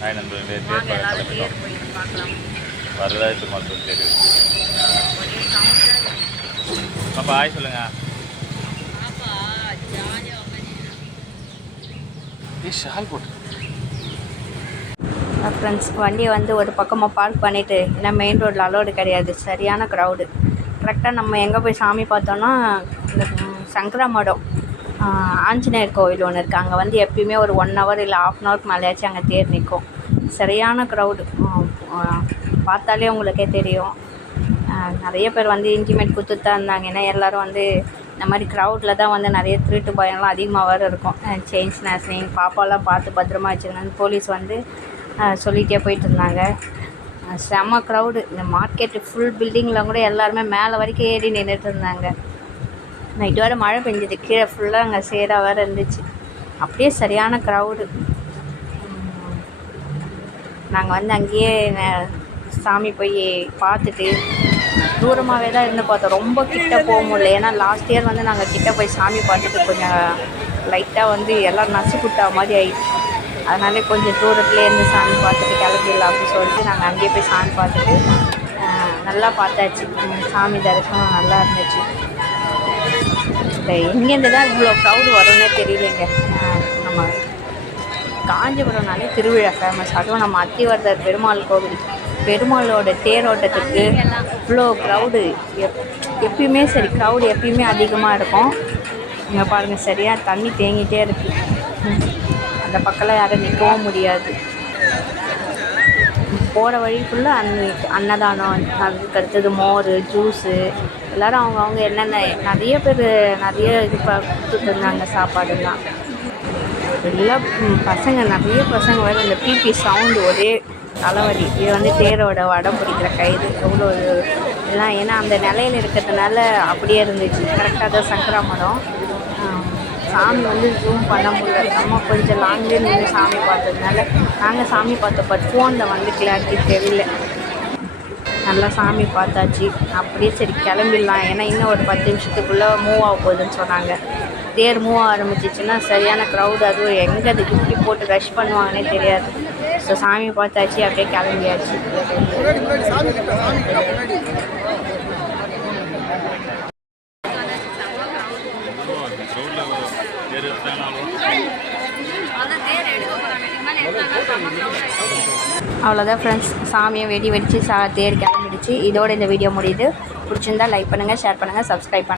Hi நண்பர்களே தேர் வாங்க பார்க்க எல்லாரும் கிளம்பிட்டோம் தேர். பாப்பா ஹாய் சொல்லுங்க. ஃப்ரெண்ட்ஸ் வண்டியை வந்து ஒரு பக்கமாக பார்க் பண்ணிவிட்டு ஏன்னா மெயின் ரோட்டில் அலோடு கிடையாது. சரியான க்ரௌடு கரெக்டாக நம்ம எங்கே போய் சாமி பார்த்தோன்னா இந்த சங்கரா மடம். ஆஞ்சநேயர் கோவில் ஒன்று இருக்குது அங்கே வந்து எப்பயுமே ஒரு ஒன் ஹவர் இல்லை ஆஃப் அன் ஹவருக்கு மேலேயாச்சும் அங்கே தேர் நிற்கும் சரியான க்ரௌடு பார்த்தாலே உங்களுக்கே தெரியும். நிறைய பேர் வந்து இன்டிமேட் கொடுத்துட்டு தான் இருந்தாங்க. ஏன்னா எல்லோரும் வந்து இந்த மாதிரி க்ரௌடில் தான் வந்து நிறைய திருட்டு பயம்லாம் அதிகமாக வேறு இருக்கும். செயின் ஸ்நாச்சிங் பாப்பாலாம் பார்த்து பத்திரமா வச்சுக்கணும்னு போலீஸ் வந்து சொல்லிகிட்டே போயிட்டு இருந்தாங்க. செம்ம க்ரௌடு இந்த மார்க்கெட்டு ஃபுல் பில்டிங்கில் கூட எல்லாருமே மேலே வரைக்கும் ஏறி நின்றுட்டு இருந்தாங்க. நைட்டு வேறு மழை பெஞ்சது. கீழே ஃபுல்லாக அங்கே சேராக வேறு இருந்துச்சு. அப்படியே சரியான க்ரௌடு நாங்கள் வந்து அங்கேயே சாமி போய் பார்த்துட்டு தூரமாகவே தான் இருந்து பார்த்தோம். ரொம்ப கிட்ட போக முடியல. ஏன்னா லாஸ்ட் இயர் வந்து நாங்கள் கிட்ட போய் சாமி பார்த்துட்டு கொஞ்சம் லைட்டாக வந்து எல்லாம் நசு குட்டா மாதிரி ஆயிடுச்சு. அதனாலே கொஞ்சம் தூரத்துலேயே இருந்து சாமி பார்த்துட்டு கிளம்பிடலாம் அப்படின்னு சொல்லிட்டு நாங்கள் அங்கேயே போய் சாமி பார்த்துட்டு நல்லா பார்த்தாச்சு. சாமி தரிசனம் நல்லா இருந்துச்சு. எங்கேருந்து தான் இவ்வளோ க்ரௌடு வரும்னே தெரியலைங்க. நம்ம காஞ்சிபுரம்னாலே திருவிழா ஃபேமஸ் அதுவும் நம்ம அத்திவரதர் பெருமாள் கோவில். பெருமாளோட தேரோட்டத்துக்கு இவ்வளோ க்ரௌடு எப் எப்பயுமே சரி க்ரௌடு எப்பயுமே அதிகமாக இருக்கும். இங்கே பாருங்கள் சரியாக தண்ணி தேங்கிட்டே இருக்கு. அந்த பக்கம்லாம் யாரும் நிற்கவும் முடியாது. போகிற வழி ஃபுல்லாக அன் அன்னதானம் அதுக்கு அடுத்தது மோர் ஜூஸு எல்லோரும் அவங்க அவங்க என்னென்ன நிறைய பேர் நிறைய இது ப கொடுத்துட்டு இருந்தாங்க சாப்பாடுலாம். எல்லா பசங்க நிறைய பசங்க வந்து இந்த பிபி சவுண்டு ஒரே தலைவலி. இது வந்து தேரோட வடம் பிடிக்கிற கயிறு எவ்வளோ இதெல்லாம். ஏன்னா அந்த நிலையில் இருக்கிறதுனால அப்படியே இருந்துச்சு. கரெக்டாக தான் சங்கரா மரம். சாமி வந்து ஜூம் பண்ண முடியல. நம்ம கொஞ்சம் லாங்லேயே நின்று சாமி பார்த்ததுனால நாங்கள் சாமி பார்த்தோம் பட் ஃபோனில் வந்து கிளாரிட்டி தெரியல. நல்லா சாமி பார்த்தாச்சு. அப்படியே சரி கிளம்பிடலாம். ஏன்னா இன்னும் ஒரு பத்து நிமிஷத்துக்குள்ளே மூவ் ஆக போகுதுன்னு சொன்னாங்க. தேர் மூவ் ஆரம்பிச்சிச்சுன்னா சரியான க்ரௌடு அதுவும் எங்கே அது குட்டி போட்டு ரஷ் பண்ணுவாங்கன்னே தெரியாது. ஸோ சாமி பார்த்தாச்சு அப்படியே கிளம்பியாச்சு. அவ்வளோதான் ஃப்ரெண்ட்ஸ் சாமியை வெடி வெடித்து சா தேர் கிளம்பிடுச்சு. இதோட இந்த வீடியோ முடியுது. பிடிச்சிருந்தா லைக் பண்ணுங்கள் ஷேர் பண்ணுங்கள் சப்ஸ்கிரைப் பண்ணுங்கள்